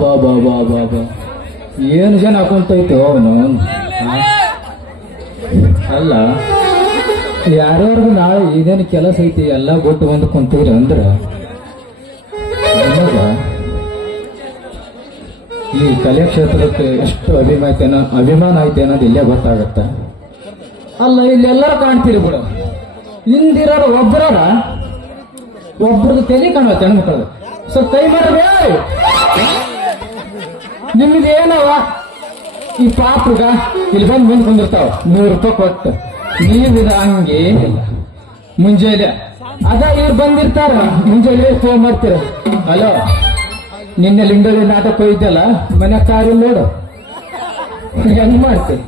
ಬಾ ಬಾ ಬಾ ಬಾ ಬಾ ಏನು ಜನ ಹಾಕೊಂತೈತೆ ಅವನು. ಅಲ್ಲ ಯಾರ್ಯಾರಿಗೂ ನಾಳೆ ಇದೇನು ಕೆಲಸ ಐತಿ ಎಲ್ಲ ಗೊತ್ತು ಬಂದು ಕುಂತೀರಿ ಅಂದ್ರ ಈ ಕಲೆ ಕ್ಷೇತ್ರಕ್ಕೆ ಎಷ್ಟು ಅಭಿಮಾನ ಐತೆ ಅನ್ನೋದು ಇಲ್ಲೇ ಗೊತ್ತಾಗತ್ತ. ಅಲ್ಲ ಇಲ್ಲೆಲ್ಲರೂ ಕಾಣ್ತೀರಿ ಬಿಡು, ಹಿಂದಿರೋರು ಒಬ್ಬರದ್ದು ತಲೆ ಕಾಣುತ್ತೆ ಹೆಣ್ಮಕ್ಳು. ಸ್ವಲ್ಪ ಕೈ ಮಾಡಬೇ, ನಿಮ್ದು ಏನವ ಈ ಪಾಪಗ ಇಲ್ಲಿ ಬಂದು ಮುಂದೆ ಬಂದಿರ್ತಾವ ₹100 ಕೊಟ್ಟು. ನೀವಿದ ಹಂಗೆ ಮುಂಜಾನೆ ಅದ ಇವ್ರು ಬಂದಿರ್ತಾರ, ಮುಂಜಾನೆ ಫೋನ್ ಮಾಡ್ತೀರ, ಹಲೋ ನಿನ್ನೆ ಲಿಂಗಳಿ ನಾಟಕ ಹೋಯ್ತಲ್ಲ ಮನೆ ಕಾರು ನೋಡು, ಹೆಂಗ್ ಮಾಡ್ತೀರಿ?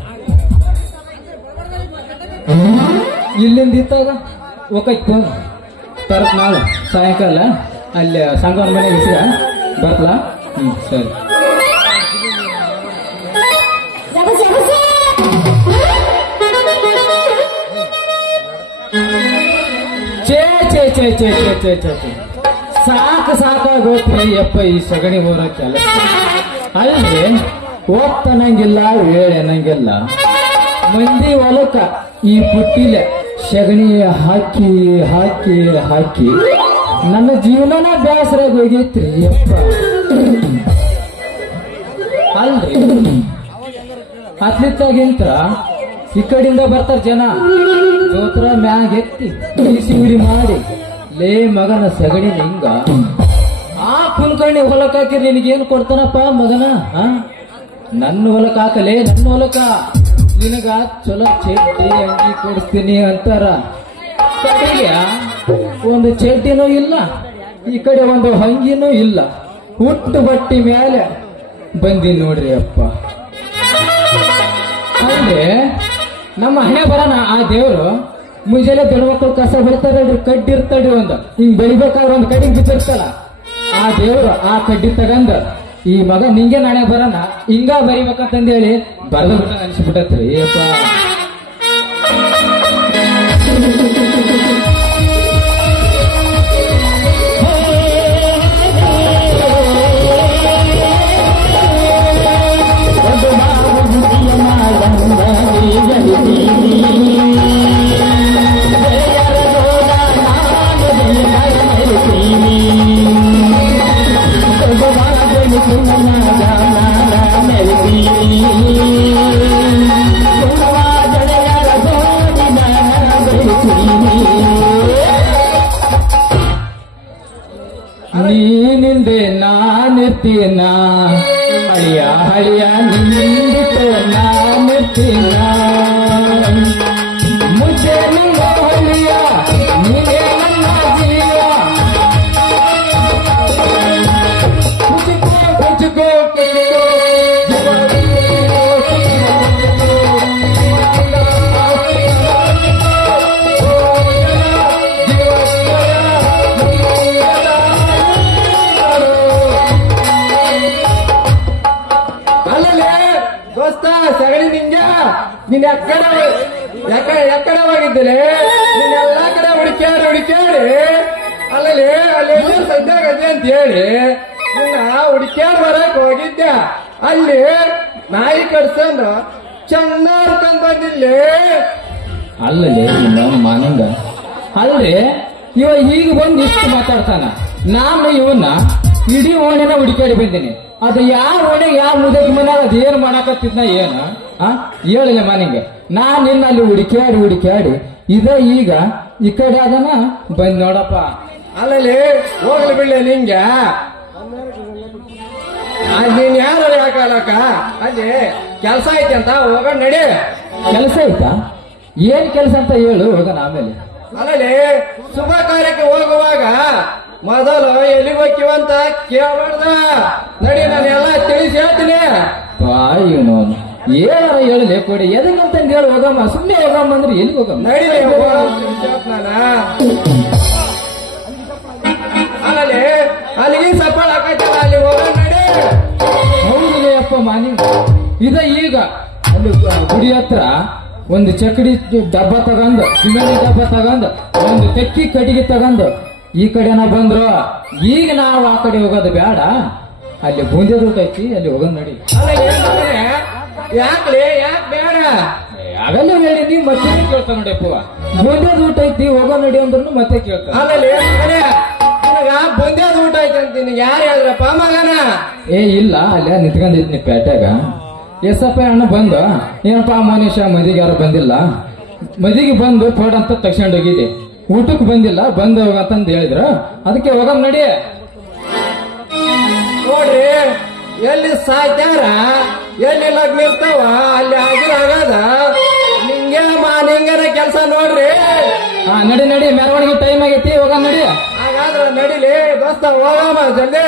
ಇಲ್ಲಿಂದ ಇತ್ತಾಗ ಹೋಗೈತೆ ತರತ್ ನಾಳೆ ಸಾಯಂಕಾಲ ಅಲ್ಲಿ ಸಂಗನ ಮನೆ ವಿಷಯ ಬರ್ತಲಾ? ಸರಿ. ಚೇ ಚೇ ಚೇ ಚೇ ಚೇ ಚೇ ಚೇ ಚೇ ಸಾಕಾಗೋತ್ರಿ ಯಪ್ಪ ಈ ಸಗಣಿ ಊರ ಕೆಲಸ. ಅಲ್ರಿ ಹೋಗ್ತನಂಗಿಲ್ಲ ವೇಳೆ ಅನ್ನಂಗಿಲ್ಲ. ಮಂದಿ ಹೊಲಕ್ಕ ಈ ಪುಟ್ಟಿಲೆ ಸಗಣಿ ಹಾಕಿ ಹಾಕಿ ಹಾಕಿ ನನ್ನ ಜೀವನನ ಬೇಸರಾಗಿ ಹೋಗೈತ್ರಿ ಯಪ್ಪ. ಅಲ್ರಿ ಅತ್ಲಿತ್ತಾಗಿಂತ ಈ ಕಡೆಯಿಂದ ಬರ್ತಾರ ಜನ, ಜೋತ್ರ ಮ್ಯಾಗ ಎತ್ತಿ ಉರಿ ಮಾಡಿ ಲೇ ಮಗನ ಸಗಣಿ ಹಿಂಗ ಆ ಕುಲ್ಕರ್ಣಿ ಹೊಲಕ್ ಹಾಕಿ ನಿನಗೇನು ಕೊಡ್ತಾನಪ್ಪ ಮಗನ? ನನ್ನ ಹೊಲಕ್ ಹಾಕಲೇ, ನನ್ನ ಹೊಲಕ ನಿನಗ ಚಲೋ ಚಡ್ಡಿ ಅಂಗಿ ಕೊಡಿಸ್ತೀನಿ ಅಂತಾರ. ಕಡೆಗೆ ಒಂದು ಚಡ್ಡಿನೂ ಇಲ್ಲ, ಈ ಕಡೆ ಒಂದು ಹಂಗಿನೂ ಇಲ್ಲ, ಹುಟ್ಟು ಬಟ್ಟಿ ಮೇಲೆ ಬಂದಿ ನೋಡ್ರಿ ಅಪ್ಪ. ಅಂದ್ರೆ ನಮ್ಮ ಹಣೆ ಬರೋಣ ಆ ದೇವ್ರು ಮುಂಜಾನೆ ಗಣಮಕ್ಕಳು ಕಸ ಬೆಳಿತಾರಲ್ರಿ, ಕಡ್ಡಿ ಇರ್ತಾಳ್ರಿ ಒಂದು ಹಿಂಗ್ ಬೆಳಿಬೇಕಾದ್ರೆ ಒಂದು ಕಡ್ಡಿ ಬಿದ್ದಿರ್ತಲ್ಲ, ಆ ದೇವ್ರು ಆ ಕಡ್ಡಿ ತಗಂದ ಈ ಮಗ ನಿಂಗೆ ನಾಳೆ ಬರೋಣ ಹಿಂಗ ಬರಿಬೇಕಂತಂದೇಳಿ ಬರೆದ ಬಿಟ್ಟ ಅನ್ಸಿಬಿಟ್ಟತ್ರಿ ಅಪ್ಪ. ನೀನಿಂದೆ ನಾನಿರ್ತೀನ ಹಳಿಯ ಹಳಿಯ ನಿಂದಿತ ನಾನಿರ್ತೀನ ಮುಚ್ಚೆ ನನ್ನ ಹಳಿಯ ನೀನೇ ನನ್ನ ಜೀವ ಕುಚುಕೋ ಕುಚುಕೋ ಕುಚುಕೋ ಸಗಣಿ ನಿಂಜ ನೀನ್ ಎಕ್ಕಡೆ ಹೋಗಿದ್ದೇನೆ, ನೀನ್ ಎಲ್ಲಾ ಕಡೆ ಹುಡುಕ್ಯಾಡಿ ಅಲ್ಲಲ್ಲಿ ಅಲ್ಲಿ ಸದ್ಯಾಗದೆ ಅಂತ ಹೇಳಿ ನಿನ್ನ ಹುಡುಕ್ಯಾಡ್ ಬರಕ್ ಹೋಗಿದ್ದೆ. ಅಲ್ಲಿ ನಾಯಿ ಕಡ್ಸಂದ ಚೆನ್ನಾರ್ಕೊಂಡ್ ಬಂದಿಲ್ಲಿ ಅಲ್ಲಲ್ಲಿ ಮಾನಂದ. ಅಲ್ರಿ ಇವ ಈಗ ಬಂದು ಇಷ್ಟು ಮಾತಾಡ್ತಾನ, ನಾನು ಇವನ್ನ ಇಡೀ ಓಣಿನ ಹುಡುಕ್ಯಾಡಿ ಬಂದೀನಿ. ಅದು ಯಾವ ಓಣೆ ಯಾವ ಮುದಗಿ ಮನಾಗ ಅದ್ ಏನ್ ಮಾಡಾಕತ್ತಿದ್ನ ಏನು ಹೇಳಿಲ್ಲ ಮನೆಗೆ. ನಾನ್ ನಿನ್ನ ಅಲ್ಲಿ ಹುಡುಕ್ಯಾಡಿ ಇದ ಈಗ ಈ ಕಡೆ ಅದನ್ನ ಬಂದ್ ನೋಡಪ್ಪ. ಅಲ್ಲಲ್ಲಿ ಹೋಗ್ಲಿ ಬಿಡ್ಲಿ ನಿಂಗೆ ನೀನ್ ಯಾರು ಯಾಕಲಕ್ಕ ಅಲ್ಲಿ ಕೆಲ್ಸ ಐತಿ ಅಂತ ಹೋಗೋಣ ನಡಿ. ಕೆಲಸ ಐತಾ? ಏನ್ ಕೆಲಸ ಅಂತ ಹೇಳು ಹೋಗೋಣ ಆಮೇಲೆ. ಅಲ್ಲಲ್ಲಿ ಶುಭ ಕಾರ್ಯಕ್ಕೆ ಹೋಗುವಾಗ ಮೊದಲು ಎಲ್ಲಿಗೆ ಹೋಗ್ತೀವಂತ ಕೇಳಬಾರ್ದ. ನಡಿ ನಾನು ಎಲ್ಲ ತಿಳಿಸಿ ಹೇಳ್ತೀನಿ. ಇವನು ಏನಾರ ಹೇಳಲಿ ಕೊಡಿ ಎದಕ್ಕಂತಂದು ಹೇಳಿ ಹೋಗಮ್ಮ, ಸುಮ್ಮನೆ ಹೋಗಮ್ಮ ಅಂದ್ರೆ ಎಲ್ಲಿಗೆ ಹೋಗಮ್ಮ? ನಡಿ ಅಲ್ಲಲ್ಲಿ ಅಲ್ಲಿಗೆ ಸಫಲ ಹಾಕೈತಲ್ಲ ಅಲ್ಲಿ ಹೋಗೋಣ ನಡಿ. ಹೌದು ಅಪ್ಪ ಮಾನಿ. ಇದ ಈಗ ಅಲ್ಲಿ ಗುಡಿ ಹತ್ರ ಒಂದು ಚಕಡಿ ಡಬ್ಬ ತಗೊಂಡು ಸಿಮೆಂಟ್ ಡಬ್ಬ ತಗೊಂಡು ಒಂದು ತೆಕ್ಕಿ ಕಟ್ಟಿಗೆ ತಗೊಂಡು ಈ ಕಡೆನ ಬಂದ್ರು. ಈಗ ನಾವು ಆ ಕಡೆ ಹೋಗೋದು ಬೇಡ, ಅಲ್ಲಿ ಬೂಂದಿದ ಊಟ ಐತಿ ಅಲ್ಲಿ ಹೋಗೋಣ ನಡಿ. ಅಲ್ಲ ಯಾಕ್ಲೆ ಯಾಕೆ ಬೇಡ? ಆಗಲ್ಲ ಹೇಳಿ ನೀ ಮತ್ತೆ ಕೇಳ್ತಾ ನೋಡಿಯಪ್ಪ. ಬೂಂದಿದ ಊಟ ಐತಿ ಹೋಗೋ ನಡಿ ಅಂದ್ರೂ ಮತ್ತೆ ಕೇಳ್ತಾ. ಆಮೇಲೆ ನಿನಗ ಬುಂದ್ಯಾದ ಊಟ ಐತೆ ಅಂತೀನಿ ಯಾರು ಹೇಳಿದ್ರಪ್ಪ ಮಗನ? ಏ ಇಲ್ಲ ಅಲ್ಲೇ ನಿಂತ್ಕೊಂಡಿದ್ನಿ ಪೇಟ್ಯಾಗ. ಎಸ್ಸಪ್ಪ ಅಣ್ಣ ಬಂದ ಏನಪ್ಪ ಮನುಷ್ಯ ಮದಿಗೆ ಯಾರು ಬಂದಿಲ್ಲ, ಮದಿಗೆ ಬಂದು ಫೋಡ್ ಅಂತ ತಕ್ಷಣ ಹೋಗಿದೆ, ಊಟಕ್ಕೆ ಬಂದಿಲ್ಲ ಬಂದು ಹೋಗಂತಂದು ಹೇಳಿದ್ರ, ಅದಕ್ಕೆ ಹೋಗಮ್ ನಡಿ. ನೋಡ್ರಿ ಎಲ್ಲಿ ಸಾಯ್ತಾರ ಎಲ್ಲಿ ಲಗ್ನ ಇರ್ತಾವ ಅಲ್ಲಿ ಆಗದ ನಿಂಗೇನ ಕೆಲಸ ನೋಡ್ರಿ. ಹಾ ನಡಿ ನಡಿ, ಮೆರವಣಿಗೆ ಟೈಮ್ ಆಗೈತಿ, ಹೋಗಮ್ ನಡಿ. ಹಾಗಾದ್ರ ನಡಿಲಿ ದೋಸ್ತ ಹೋಗಮ್ಮ ಜಲ್ದಿ.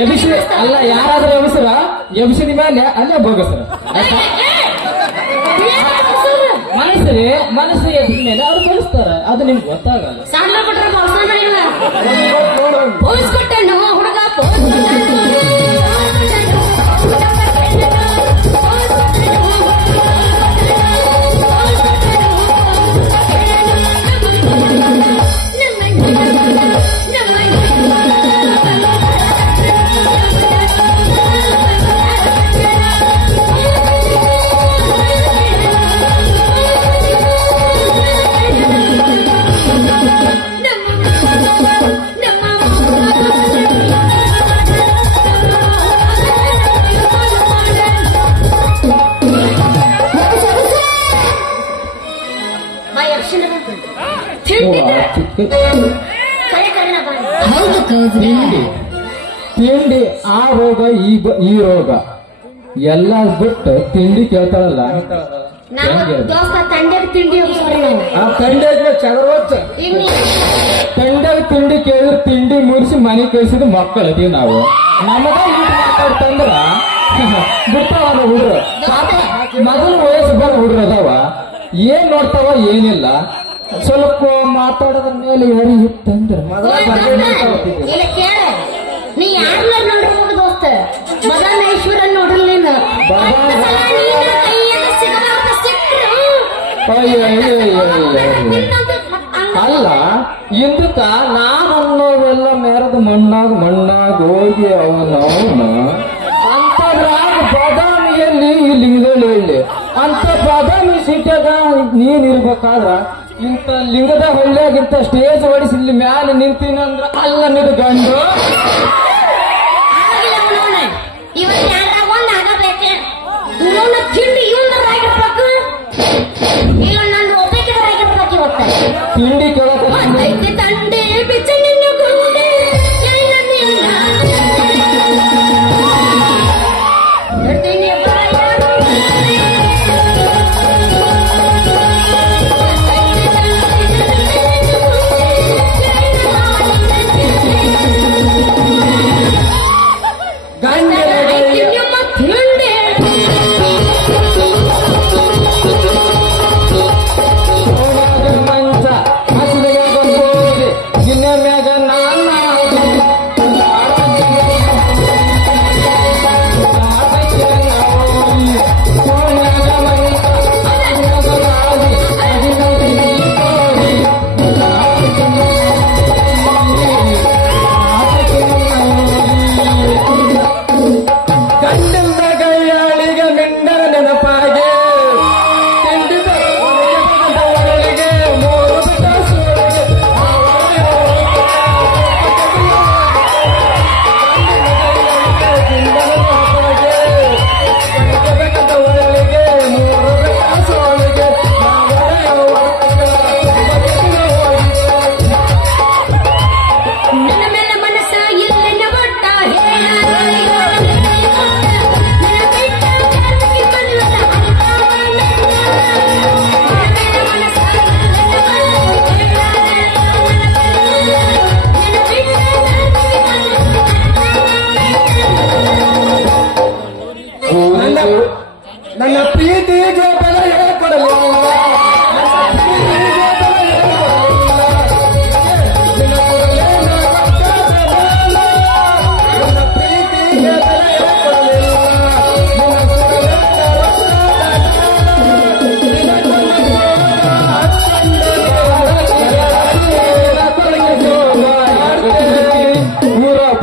ಎಬಿಸಿ ಅಲ್ಲ, ಯಾರಾದ್ರೂ ಎಬಸ್ರ ಎಬಿಸಿದ ಮೇಲೆ ಅಲ್ಲೇ ಬೋಗಸ್ರ. ಮನಸ್ಸು ಎಬ್ಸಿದ ಮೇಲೆ ಅವ್ರು ಬೋಗಿಸ್ತಾರ, ಅದು ನಿಮ್ಗೆ ಗೊತ್ತಾಗಲ್ಲ. ತಿಂಡಿ ಆ ರೋಗ ಈ ರೋಗ ಎಲ್ಲ ಬಿಟ್ಟು ತಿಂಡಿ ಕೇಳ್ತಾಳಲ್ಲ. ತಂಡಾಗ ತಿಂಡಿ ಕೇಳಿದ್ರೆ ತಿಂಡಿ ಮುರಿಸಿ ಮನೆ ಕಳಿಸಿದ ಮಕ್ಕಳು ಅದೀವಿ ನಾವು. ನಮಗ ಮಾತಾಡ್ತಂದ್ರ ಬಿಡ್ತಾವ ಹುಡ್ರು, ಮೊದಲು ವಯಸ್ಸು ಬರೋ ಹುಡ್ರು ಅದಾವ, ಏನ್ ನೋಡ್ತಾವ ಏನಿಲ್ಲ, ಸ್ವಲ್ಪ ಮಾತಾಡೋದ್ರ ಮೇಲೆ ಯಾರು ಇತ್ತಂದ್ರ ನೀ ಯಾರನ್ನ ನೋಡ್ಬೋದು ದೋಸ್ತ, ಮಗನ ಐಶ್ವರ್ಯ ನೋಡಲ್ಲ ನೀನು. ಅಲ್ಲ ಇಂದಕ್ಕ ನಾನನ್ನೋವೆಲ್ಲ ಮೆರೆದು ಮಣ್ಣಾಗ ಹೋಗಿ ಅವನ ಅಂತ ಬಾದಾಮಿಯಲ್ಲಿ ಈ ಲಿಂಗಗಳು ಹೇಳಿ ಅಂತ ಬಾದಾಮಿ ಸಿಟ್ಯಾಗ ನೀನ್ ಇರ್ಬೇಕಾದ್ರ ಇಂತ ಲಿಂಗದ ಹಳ್ಳಿಯಾಗಿಂತ ಸ್ಟೇಜ್ ಹೊಡಿಸಿ ಇಲ್ಲಿ ಮ್ಯಾಲೆ ನಿಂತೀನಂದ್ರ ಅಲ್ಲ ನಿದು ಗಂಡು. ತಿಂಡಿ ಕೇಳಕ ಮಂಚ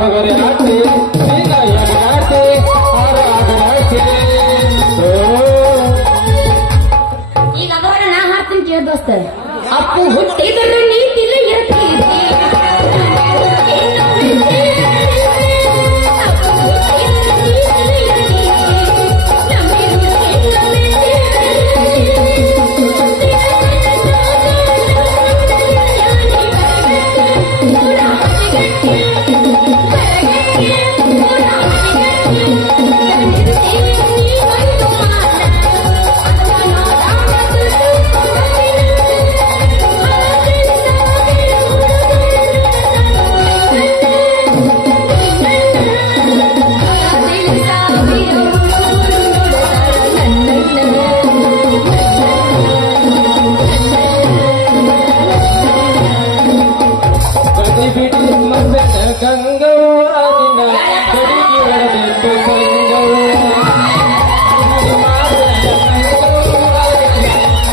ತೊಗರಿ ಹಾಕಿ ನೀನ ಎಡಗಾಟಿ ಹಾರಾಗಲಾಟಿ. ಈಗ ಅದರ ನಾ ಹಾಡ್ತೀನಿ ಕೇಳ ದೋಸ್ತ. ಅಪ್ಪು ಹುಟ್ಟಿದ್ರೆ ನೀತಿಲ್ಲ ಇರ್ತೀರಿ. ಗಂಗವ್ವ ನಿನ್ನ ಕಡಿಗೆ ಹೊರಬೇಕು ಸಂಗವ್ವ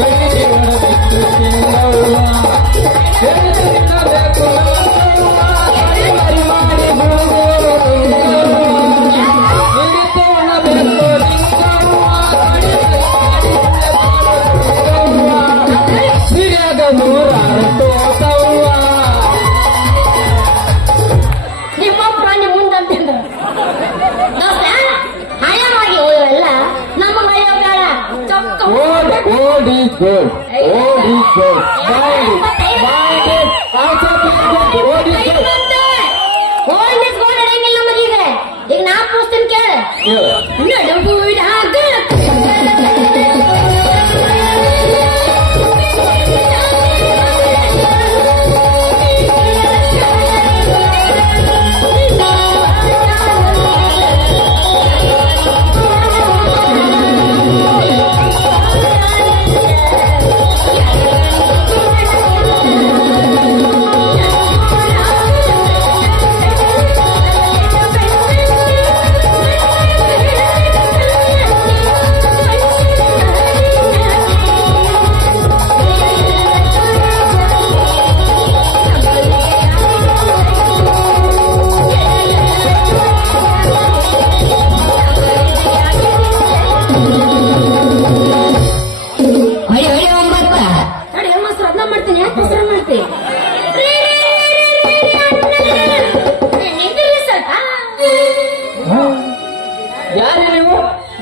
ಕಡಿಗೆ ಹೊರಬೇಕು ಸಿಂಗವ್ವ ಬೇಕು ಮಾಡಿ ಸಿರಿಯಾದ ನೂರಾರು ತೋತವ್ವ. ನಿಮ್ಮ ಪ್ರಾಣಿ ಮುಂದಂತಂದ್ರ ದೋಸ್ತ ಹಯವಾಗಿ ಹೋಯಲ್ಲ ನಮಗ ಹಯ್ಯೋ ಬೇಡ. ಚೊಕ್ಕ ಓಡಿ ಓಡಿ ಗೋಲ್ಡ್ ಓಡಿ ಗೋಲ್ಡ್ ಮಾಡಿ ಓಡಿ ಗೋಲ್ಡ್ ಅಡಂಗಿಲ್ಲ ನಮಗೀಗ. ಈಗ ನಾ ಪೋಸ್ತೀನಿ ಕೇಳ. ನಡುಗು ಇಡಾಗ ಯಾರು ನೀವು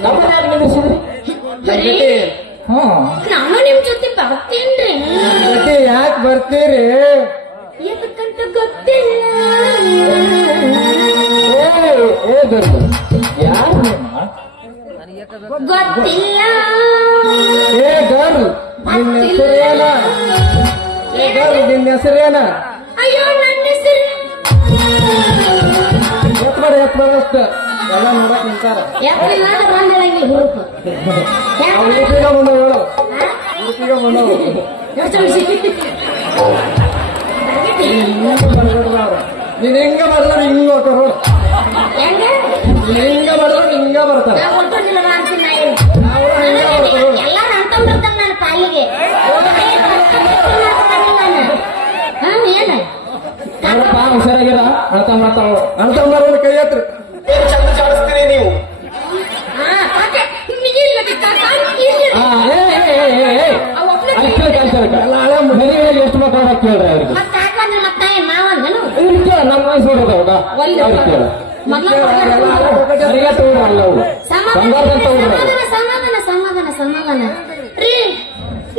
ನಮ್ಮ ಯಾರು ನಿಲ್ಲಿಸಿದ್ರಿ? ನಾನು ನಿಮ್ ಜೊತೆ ಬರ್ತೀನ್ರಿ. ಮತ್ತೆ ಯಾಕೆ ಬರ್ತೀರಿ? ಎದಕ್ಕಂತ ಗೊತ್ತಿಲ್ಲ. ಯಾರು ನಿಮ್ಮ ಗೊತ್ತಿಲ್ಲ. ಏ ಗರ್ಲ್ ನಿನ್ನ ಹೆಸರೇನ? ಏ ಗರ್ಲ್ ನಿನ್ನ ಹೆಸರೇನ? ಅಯ್ಯೋ ನನ್ನ ಹೆಸರು ಎತ್ಬಾರಷ್ಟ ಎಲ್ಲ ನೋಡಕ್ ನಿಂತಾರ. ಯಾಕಂದ್ರೆ ಬಂದಿರಂಗಿಲ್ಲ ಹುರುಪು. ಉಡುಪಿಗ ಬಂದವರು ಉಡುಪಿಗ ಬಂದವರು ನೀನ್ ಹಿಂಗ ಮಾಡಿದ್ರೆ ಹಿಂಗ ಹೋಗ್ತಾರ. ಹಿಂಗ ಮಾಡಿದ್ರೆ ಹಿಂಗ ಬರ್ತಾರ. ಎಲ್ಲಾರು ಅಂತಂದಿರ್ತಾನ ನನ್ನ ಪಾಲಿಗೆ. ಏನ ಹುಷಾರಾಗಿರ ಅರ್ಥ ಮಾಡ್ತಾವ ಅಂತಂದ್ರ ಕೈ ಹತ್ರ ಚಂದ ಜಾಡಿಸ್ತೀರಿ ನೀವು. ಮನೆಯಲ್ಲಿ ಎಷ್ಟು ಮಕ್ಕಳು ಕೇಳ್ರಿ ಅವ್ರಿಗೆ ನಮ್ಮ ವಯಸ್ಸು ನೋಡ್ರದವಾಗ ಸರಿಯಾಗಿ ತಗೊಂಡ್ರಲ್ಲ ಅವರು ಬಂಗಾರದಂತ ತಗೊಂಡ್ರ. ಸಮಾಧಾನ ಸಮಾಧಾನ ಸಮಾಧಾನ ರೀ.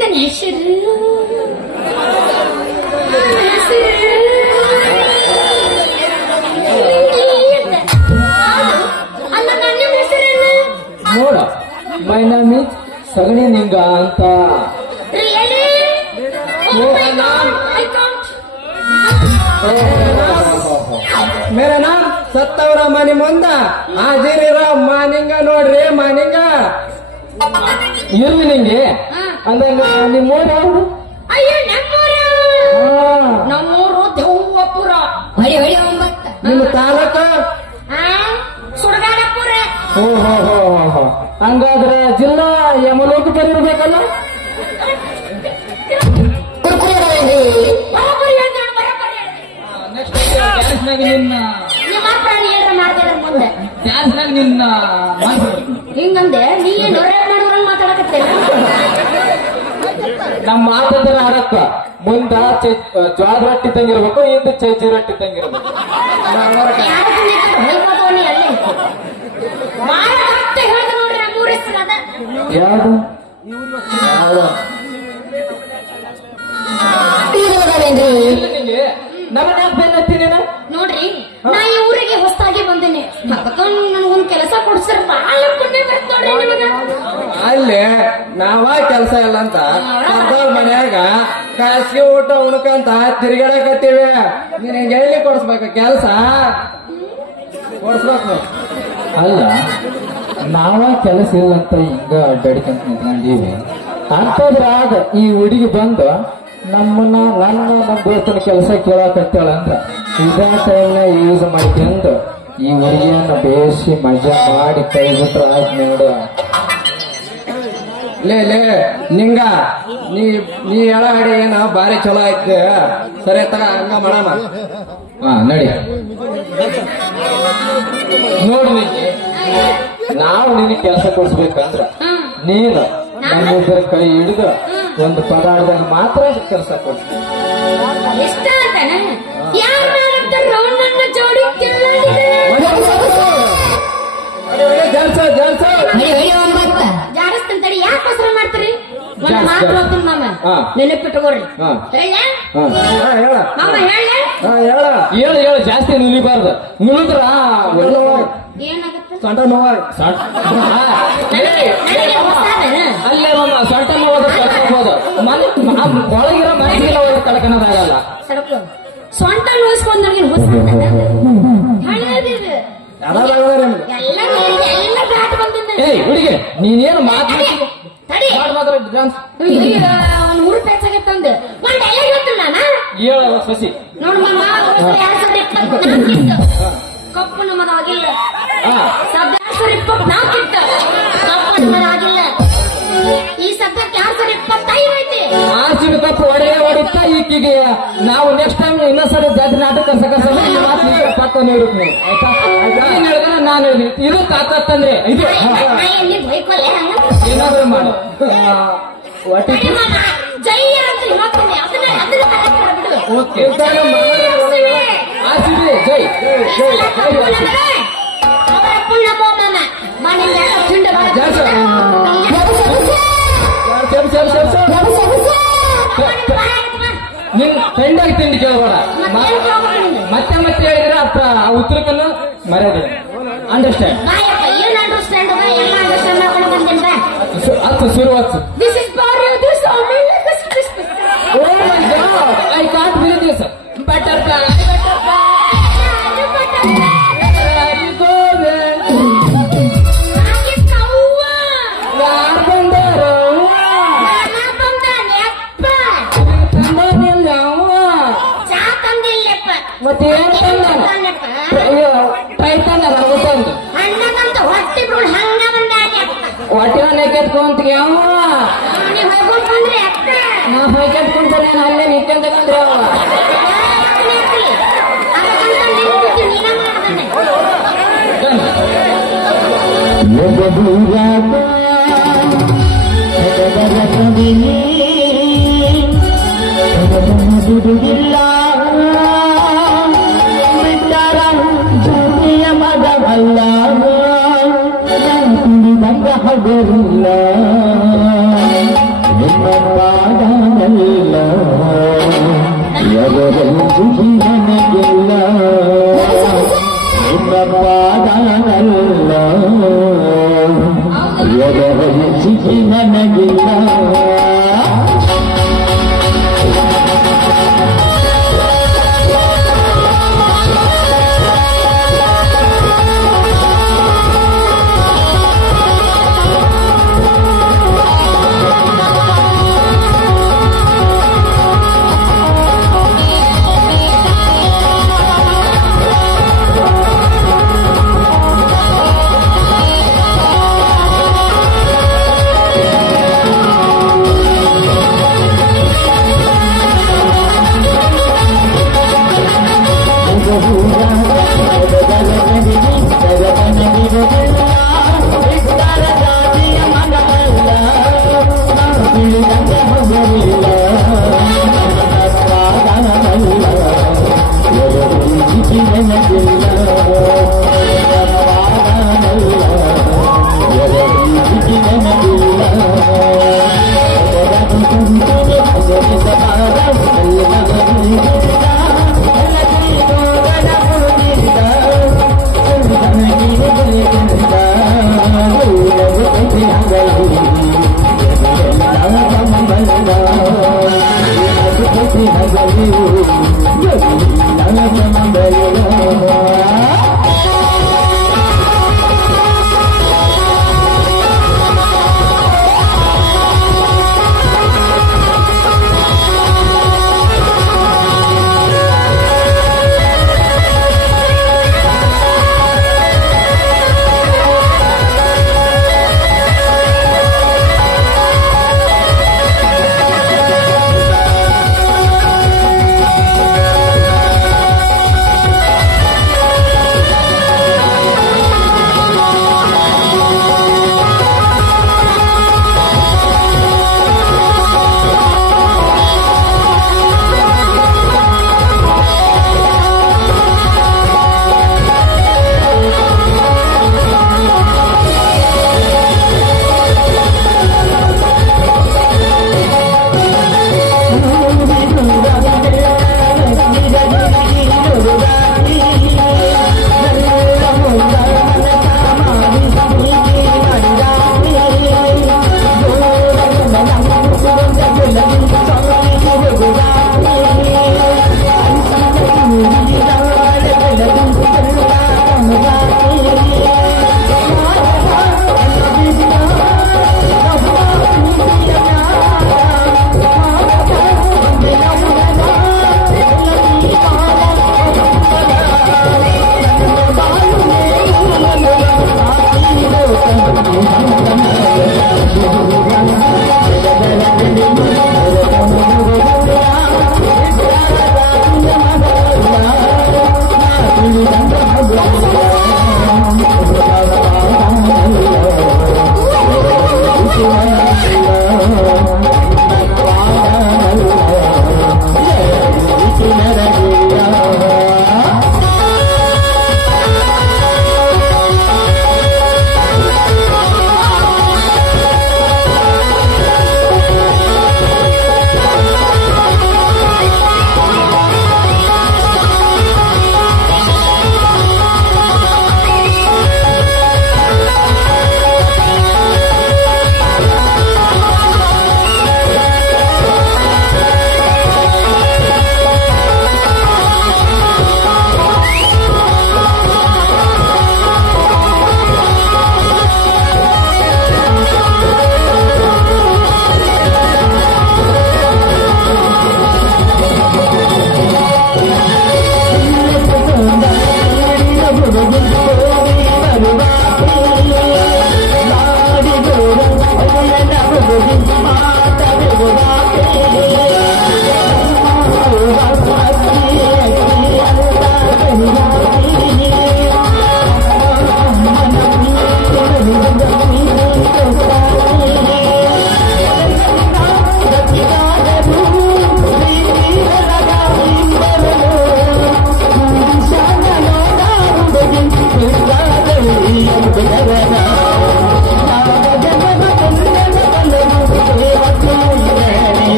ನನ್ನ ಹೆಸರು ಅಲ್ಲ ನನ್ನ ಹೆಸರೇನು ನೋಡ ಮೈ ನೇಮ್ ಇಸ್ ಸಗಣಿ ನಿಂಗ ಅಂತ. ಮೇರೆ ನಾಮ್ ಸತ್ತವರ ಮನೆ ಮುಂದ ಹಾಜಿರಿರ ಮಾನಿಂಗ ನೋಡ್ರಿ ಮಾನಿಂಗ. ಇರ್ಲಿ ನಿಂಗೆ ಅಂದಂಗ ನಿಮ್ಮ ಊರು ಯಾವುದು? ಅಯ್ಯೋ ನಮ್ಮೂರು ದೆವ್ವಪುರ. ಹೊಡಿ ಹೊಡಿ 9 ನಿಮ್ಮ ತಾಲೂಕು ಸುಡಗಾಡಪುರ. ಓಹೋ ಹಂಗಾದ್ರ ಜಿಲ್ಲಾ ಯಮಲೋಕ ಬರಿರ್ಬೇಕಲ್ಲ. ನಿನ್ನ ಮಾಡ್ತೇವೆ ಮುಂದೆ ಡ್ಯಾನ್ಸ್ನಾಗ ನಿನ್ನ ಮನಸ್ಸು ಹಿಂಗಂದೆ ನೀ ಏನು ರೇಪ್ ಮಾಡೋದ್ರಂಗ್ ಮಾತಾಡಕತ್ತೇನೆ ನಮ್ಮ ಮಾತಾಡ್ತಾರ ಆಡಕ್ಕ ಮುಂದ ಜ್ವಾದ ರೊಟ್ಟಿ ತಂಗಿರ್ಬೇಕು ಹಿಂದೆ ಚಜ್ಜಿ ರೊಟ್ಟಿ ತಂಗಿರ್ಬೇಕು ಹೇಳ್ಬೋದವನಿ ಅಲ್ಲಿ ಬಾಳ ಕಷ್ಟ ಹೇಳ್ದ ನೋಡ್ರಿ ನಮ್ಮೂರ ಹೆಸರು ಅದ ಯಾವ್ದು ನಿಂಗೆ ನಮ್ಮನ್ನ ಬೆನ್ನತ್ತಿ ನೀನು ನೋಡ್ರಿ ನಾ ಈ ಊರಿಗೆ ಹೊಸದಾಗಿ ಬಂದೇನೆ ಅದಕ್ಕೊಂದು ನನಗೊಂದು ಕೆಲಸ ಕೊಡ್ಸರ್ ಬಾಳ ಪುಣ್ಯ ಬರ್ತ ನೋಡ್ರಿ ನಿಮಗ ಅಲ್ಲಿ ನಾವ ಕೆಲಸ ಇಲ್ಲ ಅಂತ ಅರ್ಧವ್ರ ಮನ್ಯಾಗ ಖಾಸಗಿ ಊಟ ಉಣ್ಕಂತ ತಿರುಗಾಡಕತ್ತೀವಿ ನೀನ್ ಹಿಂಗ ಎಲ್ಲಿ ಕೊಡ್ಸ್ಬೇಕ ಕೆಲಸ ಕೊಡ್ಸ್ಬೇಕು ಅಲ್ಲ ನಾವ ಕೆಲಸ ಇಲ್ಲ ಅಂತ ಹಿಂಗ ಅಡ್ಡಾಡ್ಕೊಂತ ನಿಂತ್ಕೊಂಡಿವಿ ಅಂತದ್ರಾಗ ಈ ಹುಡುಗಿ ಬಂದು ನಮ್ಮ ದೋಸ್ತನ ಕೆಲಸ ಕೇಳಕತ್ತಾಳ ಅಂದ್ರ ಇದೇ ಟೈಮ್ನ ಯೂಸ್ ಮಾಡ್ಕೊಂಡು ಈ ಹುಡುಗಿಯನ್ನ ಬೇಸಿ ಮಜಾ ಮಾಡಿ ಕೈ ಬಿಟ್ರ ಆಯ್ತು ನೋಡು ಲೇ ನಿಂಗ ನೀ ಹೇಳ ಹಾಡಿ ಏನ ಬಾರಿ ಚಲೋ ಆಯ್ತು ಸರಿ ತಗ ಹಂಗ ಮಾಡಮ್ಮ ಹಾ ನಡಿ ನೋಡು ನಿಂಗೆ ನಾವು ನಿನಗೆ ಕೆಲಸ ಕೊಡಿಸ್ಬೇಕಂದ್ರ ನೀನು ನಮ್ಮಿಬ್ಬರ ಕೈ ಹಿಡಿದು ಒಂದು ಪದಾರ್ಥ ಮಾತ್ರ ಕೆಲಸ ಕೊಡ್ತೀನಿ ಇಷ್ಟ ಅಂತಾನ ಯಾರು ನನ್ನ ಜೋಡಿ ಜಾಡಿಸ್ತಂತ ಯಾಕೋಸ್ಕರ ಮಾಡ್ತೀರಿ ಒಂದು ಮಾತು ಹೇಳ್ತೀನಿ ಮಾಮ ನೆನಪಿಟ್ಟುಕೊಡ್ರಿ ಹೇಳ ಮಾಮ ಹೇಳ ಹೇಳು ಜಾಸ್ತಿ ನುಲಿಬಾರ್ದು ನುಲಿದ್ರ ಏನಾಗುತ್ತೆ ಸೊಂಟ ನೋವ ಅಲ್ಲೇ ಮಾಮ ಸೊಂಟ ನೋವಾದ್ರೆ ಕಳ್ಕೊಬೋದು ಒಳಗಿರೋ ಮನೆಗೆಲ್ಲ ಹೋಗಿ ಕಳ್ಕೊಳೋದಾಗಲ್ಲ ಸಡಕು ಸೊಂಟ ನೋಯಿಸ್ಕೊಂಡು ನನಗೆ ಹಳೇದಿದೆ ಎಲ್ಲ ಬ್ಯಾಟ್ ಬಂದಿದ್ದ ಏಯ್ ಹುಡುಗಿ ನೀನೇನು ಮಾತಾಡಿ ತಡಿ ಒಂದು 3 ರೂಪಾಯಿ ಆಗಿತ್ತಂದು ಒಂದು ಡೈಲಾಗ್ ಹೇಳ್ತೀನಿ ನಾನು ಹೇಳ ಸಸಿ ನೋಡು ಮಾಮ 2024 ಕಪ್ಪು ನಮ್ಮದಾಗಿಲ್ಲ 2024 ಕಪ್ಪು ನಮ್ಮದಾಗಿಲ್ಲ ಈ ಸದ್ಯಕ್ಕೆ 2025 ಐತಿ ಆರ್ಸಿಬಿ ಕಪ್ ಹೊಡಿತಾ ಈಕಿಗೆ ನಾವು ನೆಕ್ಸ್ಟ್ ಟೈಮ್ ಇನ್ನೊಂದ್ಸರಿ ಜಾತಿ ನಾಟಕ ಪಕ್ಕ ನೀಡುತ್ತೆ ನೀವು ಆಯ್ತಾ ನೀನ್ ಹೇಳಿದ್ರೆ ನಾನು ಹೇಳಿದ್ವಿ ಇದು ತಾಕತ್ತಂದ್ರೆ ಇದು ಏನಾದ್ರೂ ಮಾಡು ಜೈ ಅಂತ ಹೇಳ್ತೀನಿ ಓಕೆ ಆರ್ಸಿಬಿ ಜೈ ನಿನ್ ಫ್ರೆಂಡಾಗಿ ತಿಂಡಿ ಕೇಳಬೇಡ ಮತ್ತೆ ಹೇಳಿದ್ರೆ ಉತ್ತರಕ್ಕನ್ನು ಮರ್ಯಾದೆ ಅಂಡರ್ಸ್ಟ್ಯಾಂಡ್ ಏನ್ ಅಂಡರ್ಸ್ಟ್ಯಾಂಡ್ ಎಲ್ಲ ಅಂಡರ್ಸ್ಟ್ಯಾಂಡ್ ಮಾಡ್ಕೊಂಡು ಬಂದಿಲ್ಲ ಹತ್ತು ಶುರು ಹತ್ತು this is for you this only oh my god I can't believe this butterfly ಯಾರು ಬಂದಾರೋ ಮತ್ತೆ ಏನ್ ಟ್ರೈ ತಂದ ಗೊತ್ತಂದು ಹೊಟ್ಟಿನ ನೆಕ್ಕೆತ್ಕೊಂತ ಯಾವ ನಾ ಹೊಯ್ಕೆತ್ಕೊಂತಾನೆ ಅಲ್ಲೇ ನಿಂತ್ಕೊಂಡ್ರೆ ಅವ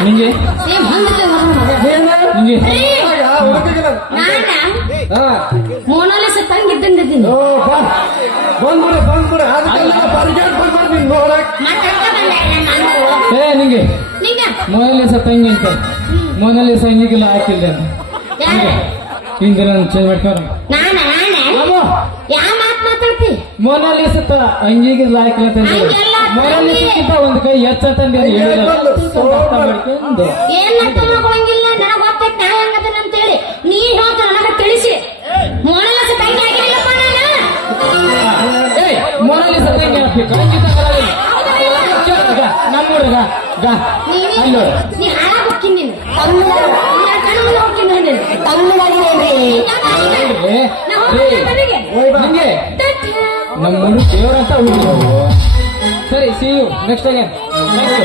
ನಿಂಗೆ ಸೇಮ್ ಹಂಗತ್ತೆ ನಿಂಗೆ ಹುಡುಗ ಹಾ ಮೋನಾಲಿಸ ತಂಗಿದ್ದಂಗಿದ್ದೀನಿ ಓ ಬಾ ಬಂದ್ಬಿಡು ಅದಕ್ಕೆಲ್ಲ ಬರ್ಗೇಟ್ ಬಂದ್ಬಿಡು ನೀನ್ ನೋಡಕ್ ಏ ನಿಂಗೆ ನಿಂಗ ಮೊನಾಲಿಸ ತಂಗಿ ಅಂತ ಮೊನಾಲಿಸ ಅಂಗಿಗೆಲ್ಲ ಹಾಕಿಲ್ಲ ಯಾರು ಹಿಂಗೆ ನಾನು ಚೇಂಜ್ ಮಾಡ್ಕೊಂಡು ನಾನ ಯಾ ಮಾತ್ ಮಾತಾಡ್ತಿ ಮೊನಾಲಿಸ ಅಂಗಿಗೆ ಹಾಕಿಲ್ಲ ಹಂಗೆಲ್ಲ ಮೊನಾಲಿಸಕ್ಕಿಂತ ಒಂದು ಕೈ ಹೆಚ್ಚಂತಂದು ಮಾಡ್ಕೊಂಡು ಏನ್ ಅರ್ಥ ಮಾಡ್ಕೊಳಂಗಿಲ್ಲ ನನಗ್ ಗೊತ್ತೈತ್ ನಾ ಹೆಂಗದನ ಅಂತ ಹೇಳಿ ನೀ ಹೇಳ್ತ ನನಗ ತಿಳಿಸಿ ಮೋನಾಲಿಸ ತಂಗಿ ಆಗಿಲ್ಲಪ್ಪ ನಾನು ಏಯ್ ಮೊನಾಲಿಸ ತಂಗಿ ಹಾಕ್ಬೇಕು ಅಂಗಿತ ನಮ್ಮ ಹುಡುಗ ಅಲ್ಲೋ ನೀ ಹಾಳಾಗ್ ಹೋಗ್ತೀನಿ ನೀನು ಕಣ್ಣು ಹೋಗ್ತೀನಿ ನಿಂಗೆ ನಮ್ಮ ಹುಡುಗ ದೇವರಂತ ಹುಡುಗ ಸರಿ see you next again thank you